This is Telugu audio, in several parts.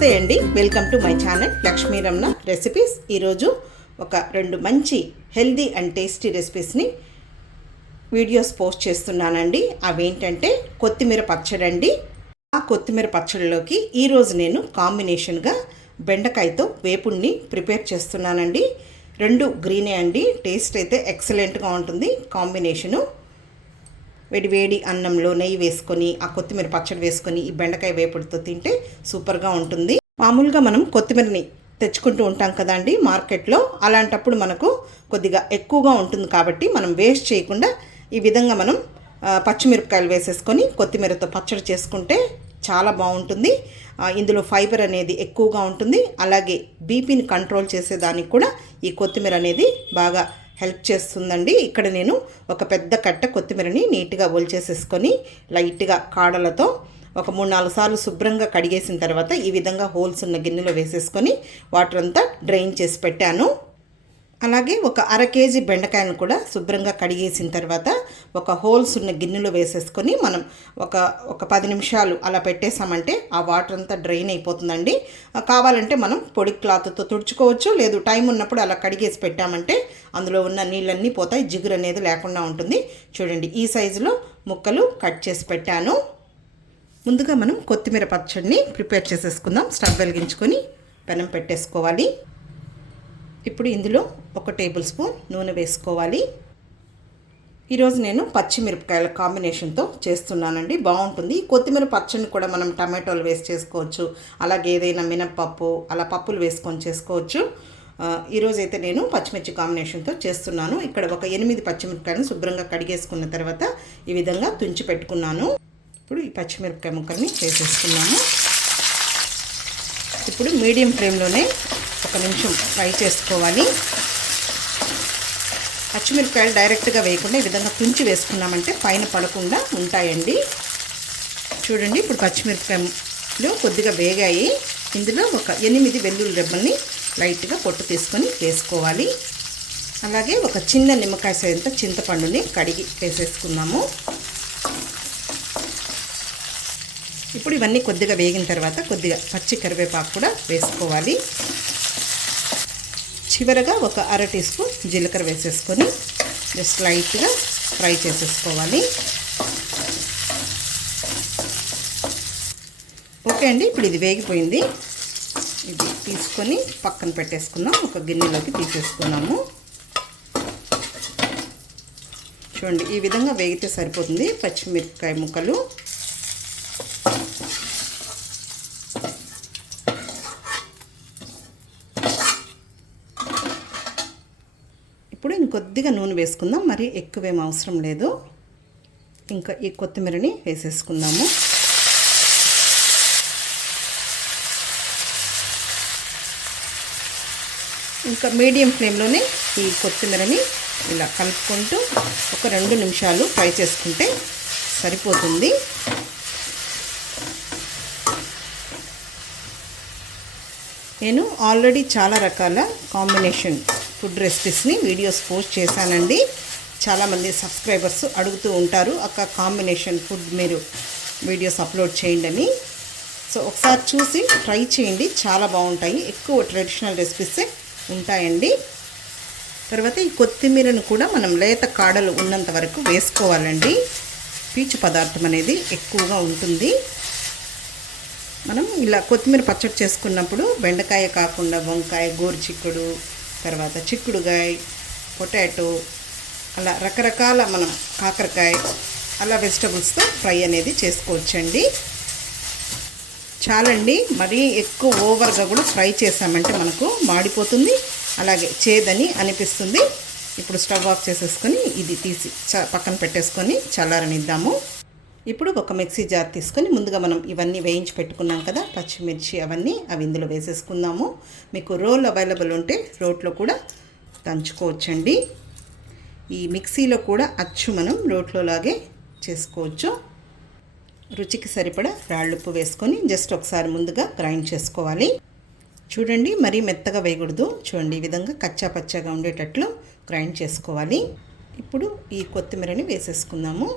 నమస్తే అండి, welcome to my channel Lakshmi Ramana recipes. ఈరోజు ఒక రెండు మంచి హెల్దీ అండ్ టేస్టీ రెసిపీస్ని వీడియోస్ పోస్ట్ చేస్తున్నానండి. అవేంటంటే కొత్తిమీర పచ్చడి అండి. ఆ కొత్తిమీర పచ్చడిలోకి ఈరోజు నేను కాంబినేషన్గా బెండకాయతో వేపుడిని ప్రిపేర్ చేస్తున్నానండి. రెండు గ్రీనే అండి. టేస్ట్ అయితే ఎక్సలెంట్గా ఉంటుంది. కాంబినేషను వేడి వేడి అన్నంలో నెయ్యి వేసుకొని ఆ కొత్తిమీర పచ్చడి వేసుకొని ఈ బెండకాయ వేపుడుతో తింటే సూపర్గా ఉంటుంది. మామూలుగా మనం కొత్తిమీరని తెచ్చుకుంటూ ఉంటాం కదండి మార్కెట్లో. అలాంటప్పుడు మనకు కొద్దిగా ఎక్కువగా ఉంటుంది కాబట్టి మనం వేస్ట్ చేయకుండా ఈ విధంగా మనం పచ్చిమిరపకాయలు వేసేసుకొని కొత్తిమీరతో పచ్చడి చేసుకుంటే చాలా బాగుంటుంది. ఇందులో ఫైబర్ అనేది ఎక్కువగా ఉంటుంది. అలాగే బీపీని కంట్రోల్ చేసేదానికి కూడా ఈ కొత్తిమీర అనేది బాగా హెల్ప్ చేస్తుందండి. ఇక్కడ నేను ఒక పెద్ద కట్ట కొత్తిమీరని నీట్గా ఒలిచేసేసుకొని లైట్గా కాడలతో ఒక 3-4 సార్లు శుభ్రంగా కడిగేసిన తర్వాత ఈ విధంగా హోల్స్ ఉన్న గిన్నెలో వేసేసుకొని వాటర్ అంతా డ్రైన్ చేసి పెట్టాను. అలాగే ఒక 1/2 కేజీ బెండకాయలను కూడా శుభ్రంగా కడిగేసిన తర్వాత ఒక హోల్స్ ఉన్న గిన్నెలో వేసేసుకొని మనం ఒక 10 నిమిషాలు అలా పెట్టేసామంటే ఆ వాటర్ అంతా డ్రైన్ అయిపోతుందండి. కావాలంటే మనం పొడి క్లాత్తో తుడుచుకోవచ్చు, లేదు టైం ఉన్నప్పుడు అలా కడిగేసి పెట్టామంటే అందులో ఉన్న నీళ్ళన్నీ పోతాయి, జిగురు అనేది లేకుండా ఉంటుంది. చూడండి, ఈ సైజులో ముక్కలు కట్ చేసి పెట్టాను. ముందుగా మనం కొత్తిమీర పచ్చడిని ప్రిపేర్ చేసేసుకుందాం. స్టవ్ వెలిగించుకొని పెనం పెట్టేసుకోవాలి. ఇప్పుడు ఇందులో 1 టేబుల్ స్పూన్ నూనె వేసుకోవాలి. ఈరోజు నేను పచ్చిమిరపకాయల కాంబినేషన్తో చేస్తున్నానండి. బాగుంటుంది. కొత్తిమీర పచ్చడిని కూడా మనం టమాటోలు వేసి చేసుకోవచ్చు, అలాగే ఏదైనా మినప్పప్పు అలా పప్పులు వేసుకొని చేసుకోవచ్చు. ఈరోజు అయితే నేను పచ్చిమిర్చి కాంబినేషన్తో చేస్తున్నాను. ఇక్కడ ఒక 8 పచ్చిమిరపకాయలను శుభ్రంగా కడిగేసుకున్న తర్వాత ఈ విధంగా తుంచి పెట్టుకున్నాను. ఇప్పుడు ఈ పచ్చిమిరపకాయ ముక్కల్ని వేసేసుకున్నాము. ఇప్పుడు మీడియం ఫ్లేమ్లోనే 1 నిమిషం ఫ్రై చేసుకోవాలి. పచ్చిమిరపకాయలు డైరెక్ట్గా వేయకుండా ఈ విధంగా తుంచి వేసుకున్నామంటే పైన పడకుండా ఉంటాయండి. చూడండి, ఇప్పుడు పచ్చిమిరపకాయలు కొద్దిగా వేగాయి. ఇందులో ఒక 8 వెల్లుల్లి రెబ్బల్ని లైట్గా పొట్టు తీసుకొని వేసుకోవాలి. అలాగే ఒక చిన్న నిమ్మకాయ సైజంత చింతపండుని కడిగి వేసేసుకున్నాము. ఇప్పుడు ఇవన్నీ కొద్దిగా వేగిన తర్వాత కొద్దిగా పచ్చి కరివేపాకు కూడా వేసుకోవాలి. చివరగా ఒక 1/2 టీ స్పూన్ జీలకర్ర వేసేసుకొని జస్ట్ లైట్గా ఫ్రై చేసేసుకోవాలి. ఓకే అండి, ఇప్పుడు ఇది వేగిపోయింది. ఇది తీసుకొని పక్కన పెట్టేసుకుందాం. ఒక గిన్నెలోకి తీసేసుకున్నాము. చూడండి, ఈ విధంగా వేగితే సరిపోతుంది పచ్చిమిరపకాయ ముక్కలు. ఇప్పుడు ఇంకొద్దిగా నూనె వేసుకుందాం. మరి ఎక్కువేం అవసరం లేదు. ఇంకా ఈ కొత్తిమీరని వేసేసుకుందాము. ఇంకా మీడియం ఫ్లేమ్లోనే ఈ కొత్తిమీరని ఇలా కలుపుకుంటూ ఒక 2 నిమిషాలు ఫ్రై చేసుకుంటే సరిపోతుంది. నేను ఆల్రెడీ చాలా రకాల కాంబినేషన్ ఫుడ్ రెసిపీస్ని వీడియోస్ పోస్ట్ చేశానండి. చాలామంది సబ్స్క్రైబర్స్ అడుగుతూ ఉంటారు, అక్క కాంబినేషన్ ఫుడ్ మీరు వీడియోస్ అప్లోడ్ చేయండి అని. సో ఒకసారి చూసి ట్రై చేయండి, చాలా బాగుంటాయి. ఎక్కువ ట్రెడిషనల్ రెసిపీసే ఉంటాయండి. తర్వాత ఈ కొత్తిమీరను కూడా మనం లేత కాడలు ఉన్నంత వరకు వేసుకోవాలండి. పీచు పదార్థం అనేది ఎక్కువగా ఉంటుంది. మనం ఇలా కొత్తిమీర పచ్చడి చేసుకున్నప్పుడు బెండకాయ కాకుండా వంకాయ, గోరుచిక్కుడు, తర్వాత చిక్కుడుకాయ, పొటాటో, అలా రకరకాల మనం కాకరకాయ అలా వెజిటబుల్స్తో ఫ్రై అనేది చేసుకోవచ్చండి. చాలండి, మరీ ఎక్కువ ఓవర్గా కూడా ఫ్రై చేసామంటే మనకు మాడిపోతుంది, అలాగే చేదని అనిపిస్తుంది. ఇప్పుడు స్టవ్ ఆఫ్ చేసేసుకొని ఇది తీసి పక్కన పెట్టేసుకొని చల్లారనిద్దాము. ఇప్పుడు ఒక మిక్సీ జార్ తీసుకొని ముందుగా మనం ఇవన్నీ వేయించి పెట్టుకున్నాం కదా పచ్చిమిర్చి, అవి ఇందులో వేసేసుకుందాము. మీకు రోల్ అవైలబుల్ ఉంటే రోట్లో కూడా దంచుకోవచ్చండి. ఈ మిక్సీలో కూడా అచ్చు మనం రోట్లో లాగే చేసుకోవచ్చు. రుచికి సరిపడా రాళ్ళుప్పు వేసుకొని జస్ట్ ఒకసారి ముందుగా గ్రైండ్ చేసుకోవాలి. చూడండి, మరీ మెత్తగా వేయకూడదు. చూడండి, ఈ విధంగా కచ్చా పచ్చగా ఉండేటట్లు గ్రైండ్ చేసుకోవాలి. ఇప్పుడు ఈ కొత్తిమీరని వేసేసుకుందాము.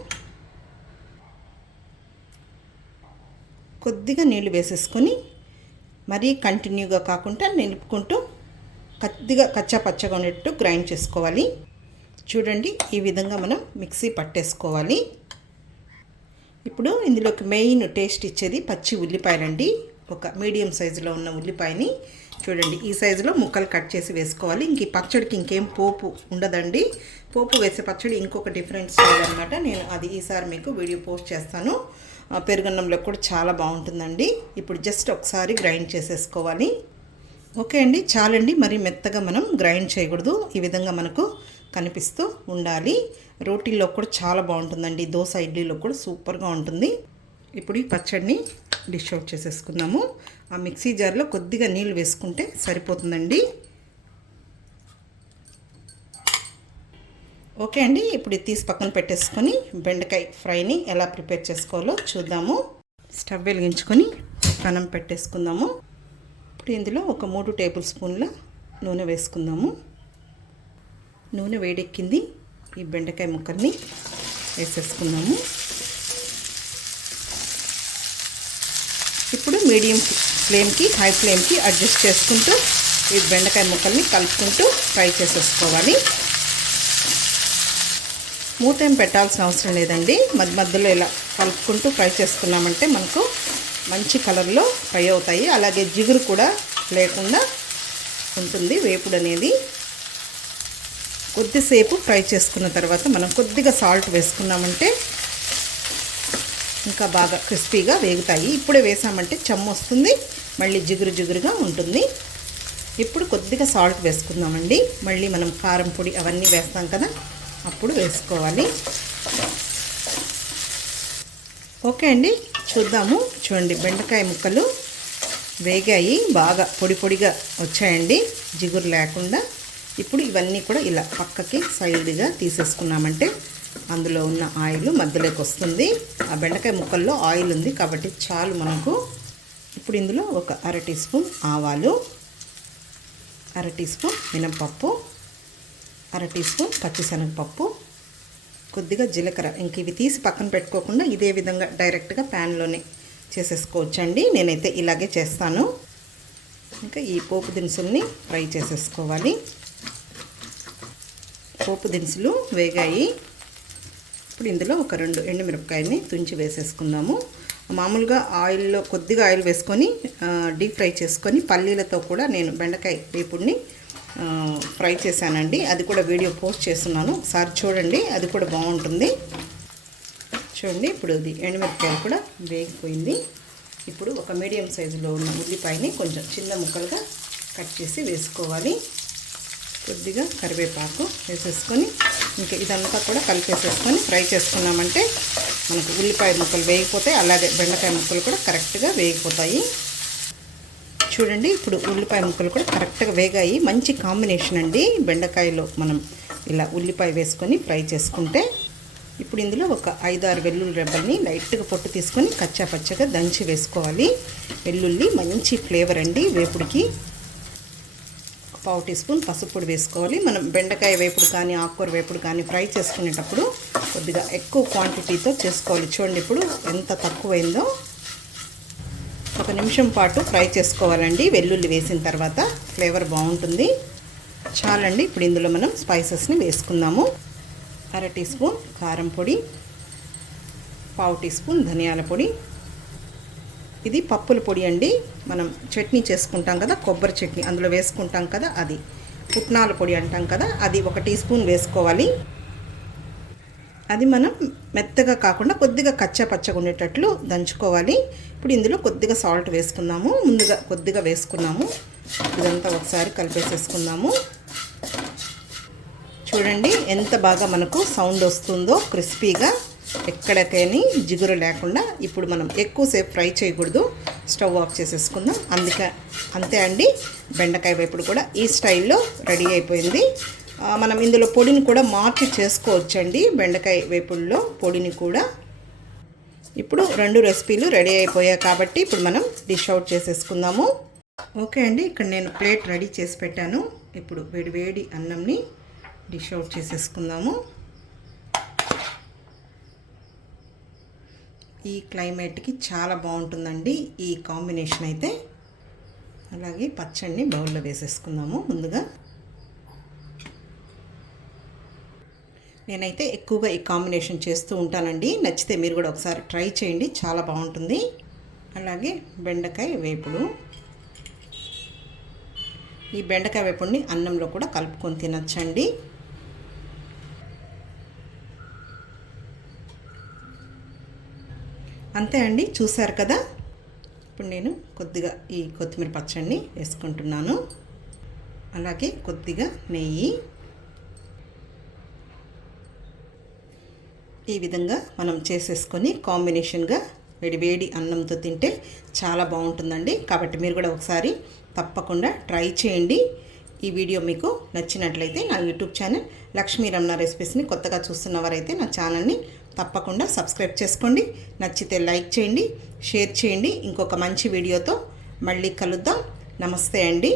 కొద్దిగా నీళ్లు వేసేసుకొని మరీ కంటిన్యూగా కాకుండా నిలుపుకుంటూ కొద్దిగా కచ్చా పచ్చగా ఉన్నట్టు గ్రైండ్ చేసుకోవాలి. చూడండి, ఈ విధంగా మనం మిక్సీ పట్టేసుకోవాలి. ఇప్పుడు ఇందులోకి మెయిన్ టేస్ట్ ఇచ్చేది పచ్చి ఉల్లిపాయలండి. ఒక మీడియం సైజులో ఉన్న ఉల్లిపాయని చూడండి ఈ సైజులో ముక్కలు కట్ చేసి వేసుకోవాలి. ఇంక ఈ పచ్చడికి ఇంకేం పోపు ఉండదండి. పోపు వేసే పచ్చడి ఇంకొక డిఫరెంట్ స్టైల్ అనమాట. నేను అది ఈసారి మీకు వీడియో పోస్ట్ చేస్తాను. పెరుగన్నంలో కూడా చాలా బాగుంటుందండి. ఇప్పుడు జస్ట్ ఒకసారి గ్రైండ్ చేసేసుకోవాలి. ఓకే అండి, చాలండి. మరి మెత్తగా మనం గ్రైండ్ చేయకూడదు. ఈ విధంగా మనకు కనిపిస్తూ ఉండాలి. రోటీల్లో కూడా చాలా బాగుంటుందండి. దోశ ఇడ్లీలో కూడా సూపర్గా ఉంటుంది. ఇప్పుడు ఈ పచ్చడిని డిష్ అవుట్ చేసేసుకుందాము. ఆ మిక్సీ జార్లో కొద్దిగా నీళ్ళు వేసుకుంటే సరిపోతుందండి. ఓకే అండి, ఇప్పుడు తీసి పక్కన పెట్టేసుకొని బెండకాయ ఫ్రైని ఎలా ప్రిపేర్ చేసుకోవాలో చూద్దాము. స్టవ్ వెలిగించుకొని పెనం పెట్టేసుకుందాము. ఇప్పుడు ఇందులో ఒక 3 టేబుల్ స్పూన్ల నూనె వేసుకుందాము. నూనె వేడెక్కింది. ఈ బెండకాయ ముక్కల్ని వేసేసుకుందాము. ఇప్పుడు మీడియం ఫ్లేమ్కి హై ఫ్లేమ్కి అడ్జస్ట్ చేసుకుంటూ ఈ బెండకాయ ముక్కల్ని కలుపుకుంటూ ఫ్రై చేసేసుకోవాలి. మూత ఏం పెట్టాల్సిన అవసరం లేదండి. మధ్య మధ్యలో ఇలా కలుపుకుంటూ ఫ్రై చేసుకున్నామంటే మనకు మంచి కలర్లో ఫ్రై అవుతాయి. అలాగే జిగురు కూడా లేకుండా ఉంటుంది వేపుడు అనేది. కొద్దిసేపు ఫ్రై చేసుకున్న తర్వాత మనం కొద్దిగా సాల్ట్ వేసుకున్నామంటే ఇంకా బాగా క్రిస్పీగా వేగుతాయి. ఇప్పుడే వేసామంటే చెమ్మ వస్తుంది, మళ్ళీ జిగురు జిగురుగా ఉంటుంది. ఇప్పుడు కొద్దిగా సాల్ట్ వేసుకుందామండి. మళ్ళీ మనం కారం పొడి అవన్నీ వేస్తాం కదా, అప్పుడు వేసుకోవాలి. ఓకే అండి, చూద్దాము. చూడండి, బెండకాయ ముక్కలు వేగాయి, బాగా పొడి పొడిగా వచ్చాయండి, జిగురు లేకుండా. ఇప్పుడు ఇవన్నీ కూడా ఇలా పక్కకి సైడ్గా తీసేసుకున్నామంటే అందులో ఉన్న ఆయిల్ మధ్యలోకి వస్తుంది. ఆ బెండకాయ ముక్కల్లో ఆయిల్ ఉంది కాబట్టి చాలు మనకు. ఇప్పుడు ఇందులో ఒక 1/2 టీ స్పూన్ ఆవాలు, 1/2 టీ స్పూన్ మినపప్పు, 1/2 టీ స్పూన్ పచ్చిశనగపప్పు, కొద్దిగా జీలకర్ర. ఇంక ఇవి తీసి పక్కన పెట్టుకోకుండా ఇదే విధంగా డైరెక్ట్గా ప్యాన్లోనే చేసేసుకోవచ్చండి. నేనైతే ఇలాగే చేస్తాను. ఇంకా ఈ పోపు దినుసుల్ని ఫ్రై చేసేసుకోవాలి. పోపు దినుసులు వేగాయి. ఇప్పుడు ఇందులో ఒక 2 ఎండుమిరపకాయని తుంచి వేసేసుకుందాము. మామూలుగా ఆయిల్లో కొద్దిగా ఆయిల్ వేసుకొని డీప్ ఫ్రై చేసుకొని పల్లీలతో కూడా నేను బెండకాయ వేపుడిని ఫ్రై చేశానండి. అది కూడా వీడియో పోస్ట్ చేస్తున్నాను, ఒకసారి చూడండి, అది కూడా బాగుంటుంది. చూడండి, ఇప్పుడు ఇది ఎండుమిరపకాయలు కూడా వేగిపోయింది. ఇప్పుడు ఒక మీడియం సైజులో ఉన్న ఉల్లిపాయని కొంచెం చిన్న ముక్కలుగా కట్ చేసి వేసుకోవాలి. కొద్దిగా కరివేపాకు వేసేసుకొని ఇంకా ఇదంతా కూడా కలిపేసేసుకొని ఫ్రై చేసుకున్నామంటే మనకు ఉల్లిపాయ ముక్కలు వేగిపోతాయి, అలాగే బెండకాయ ముక్కలు కూడా కరెక్ట్గా వేగిపోతాయి. చూడండి, ఇప్పుడు ఉల్లిపాయ ముక్కలు కూడా కరెక్ట్గా వేగాయి. మంచి కాంబినేషన్ అండి బెండకాయలో మనం ఇలా ఉల్లిపాయ వేసుకొని ఫ్రై చేసుకుంటే. ఇప్పుడు ఇందులో ఒక 5-6 వెల్లుల్లి రెబ్బల్ని లైట్గా పొట్టు తీసుకొని కచ్చా పచ్చగా దంచి వేసుకోవాలి. వెల్లుల్లి మంచి ఫ్లేవర్ అండి వేపుడికి. 1/4 టీ స్పూన్ పసుపు పొడి వేసుకోవాలి. మనం బెండకాయ వేపుడు కానీ ఆకుకూర వేపుడు కానీ ఫ్రై చేసుకునేటప్పుడు కొద్దిగా ఎక్కువ క్వాంటిటీతో చేసుకోవాలి. చూడండి, ఇప్పుడు ఎంత తక్కువైందో. 1 నిమిషం పాటు ఫ్రై చేసుకోవాలండి వెల్లుల్లి వేసిన తర్వాత, ఫ్లేవర్ బాగుంటుంది. చాలండి. ఇప్పుడు ఇందులో మనం స్పైసెస్ని వేసుకుందాము. 1/2 టీ స్పూన్ కారం పొడి, 1/4 టీ స్పూన్ ధనియాల పొడి. ఇది పప్పుల పొడి అండి. మనం చట్నీ చేసుకుంటాం కదా, కొబ్బరి చట్నీ, అందులో వేసుకుంటాం కదా, అది పుట్నాల పొడి అంటాం కదా, అది 1 టీ స్పూన్ వేసుకోవాలి. అది మనం మెత్తగా కాకుండా కొద్దిగా కచ్చా పచ్చగా ఉండేటట్లు దంచుకోవాలి. ఇప్పుడు ఇందులో కొద్దిగా సాల్ట్ వేసుకుందాము. ముందుగా కొద్దిగా వేసుకున్నాము. ఇదంతా ఒకసారి కలిపేసేసుకుందాము. చూడండి ఎంత బాగా మనకు సౌండ్ వస్తుందో, క్రిస్పీగా, ఎక్కడికైనా జిగురు లేకుండా. ఇప్పుడు మనం ఎక్కువసేపు ఫ్రై చేయకూడదు, స్టవ్ ఆఫ్ చేసేసుకుందాం. అంతే అండి, బెండకాయ వేపుడు కూడా ఈ స్టైల్లో రెడీ అయిపోయింది. మనం ఇందులో పొడిని కూడా మార్చి చేసుకోవచ్చండి, బెండకాయ వేపుడులో పొడిని కూడా. ఇప్పుడు 2 రెసిపీలు రెడీ అయిపోయాయి కాబట్టి ఇప్పుడు మనం డిష్ అవుట్ చేసేసుకుందాము. ఓకే అండి, ఇక్కడ నేను ప్లేట్ రెడీ చేసి పెట్టాను. ఇప్పుడు వేడి వేడి అన్నంని డిష్ అవుట్ చేసేసుకుందాము. ఈ క్లైమేట్కి చాలా బాగుంటుందండి ఈ కాంబినేషన్ అయితే. అలాగే పచ్చడిని బౌల్లో వేసేసుకుందాము. ముందుగా నేనైతే ఎక్కువగా ఈ కాంబినేషన్ చేస్తూ ఉంటానండి. నచ్చితే మీరు కూడా ఒకసారి ట్రై చేయండి, చాలా బాగుంటుంది. అలాగే బెండకాయ వేపుడు. ఈ బెండకాయ వేపుడిని అన్నంలో కూడా కలుపుకొని తినచ్చండి. అంతే అండి, చూసారు కదా. ఇప్పుడు నేను కొద్దిగా ఈ కొత్తిమీర పచ్చడిని వేసుకుంటున్నాను. అలాగే కొద్దిగా నెయ్యి. ఈ విధంగా మనం చేసేసుకొని కాంబినేషన్గా వేడి అన్నంతో తింటే చాలా బాగుంటుందండి. కాబట్టి మీరు కూడా ఒకసారి తప్పకుండా ట్రై చేయండి. ఈ వీడియో మీకు నచ్చినట్లయితే నా యూట్యూబ్ ఛానల్ లక్ష్మీ రమణ రెసిపీస్ని కొత్తగా చూస్తున్నవారైతే నా ఛానల్ని తప్పకుండా సబ్స్క్రైబ్ చేసుకోండి. నచ్చితే లైక్ చేయండి, షేర్ చేయండి. ఇంకొక మంచి వీడియోతో మళ్ళీ కలుద్దాం. నమస్తే అండి.